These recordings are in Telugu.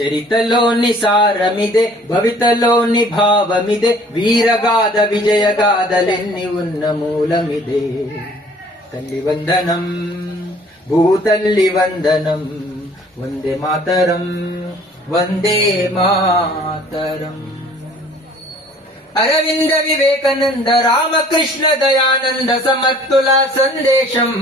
చరితలోని సారమిదే, భవితలోని భావమిదే, వీరగాథ విజయగాథలెన్ని ఉన్న మూలమిదే. తల్లి వందనం, భూతల్లి వందనం, వందే మాతరం, వందే మాతరం. అరవింద వివేకానంద రామకృష్ణ దయానంద సమర్థుల సందేశం.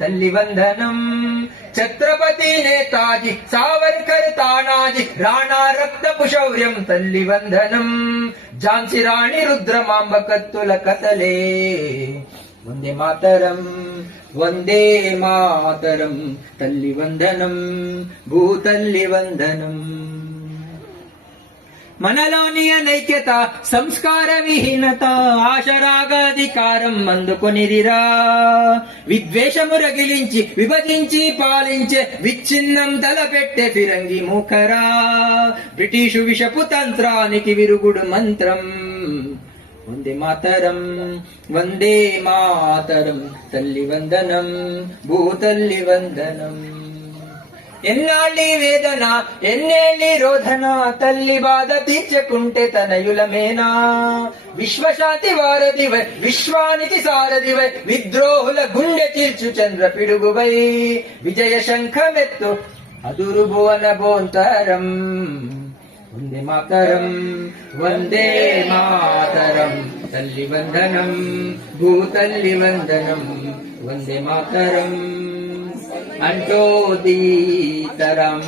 తల్లి వందనం, ఛత్రపతి నేతాజీ సావర్కర్ తానాజీ రాణా రక్తపు శౌర్యం. తల్లి వందనం, ఝాన్సీ రాణి రుద్రమాంబ కత్తుల కథలే. వందే మాతరం, వందే మాతరం. తల్లి వందనం, భూతల్లి వందనం. మనలోని అనైక్యత, సంస్కార విహీనత, ఆశరాగాధికారం అందుకొనిదిరా. విద్వేషము రగిలించి విభజించి పాలించే విచ్ఛిన్నం తలపెట్టే ఫిరంగి మూకరా. బ్రిటిషు విషపు తంత్రానికి విరుగుడు మంత్రం. వందే మాతరం, వందే మాతరం. తల్లి వందనం, భూతల్లి వందనం. ఎన్నాళ్ళి వేదన, ఎన్నేళ్ళి రోధన, తల్లి బాధ తీర్చకుంటే తనయులమేనా. విశ్వశాంతి వారధివై, విశ్వానికి సారథివై, విద్రోహుల గుండె చీల్చు చంద్ర పిడుగువై, విజయ శంఖమెత్తు అదురు భువన భోంతరం. వందే మాతరం, వందే మాతరం. తల్లి వందనం, భూతల్లి వందనం, వందే మాతరం అంటో దీతరం.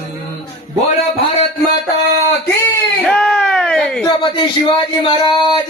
బోలో భారత్ మాతా కీ జై. ఛత్రపతి శివాజీ మహారాజ్.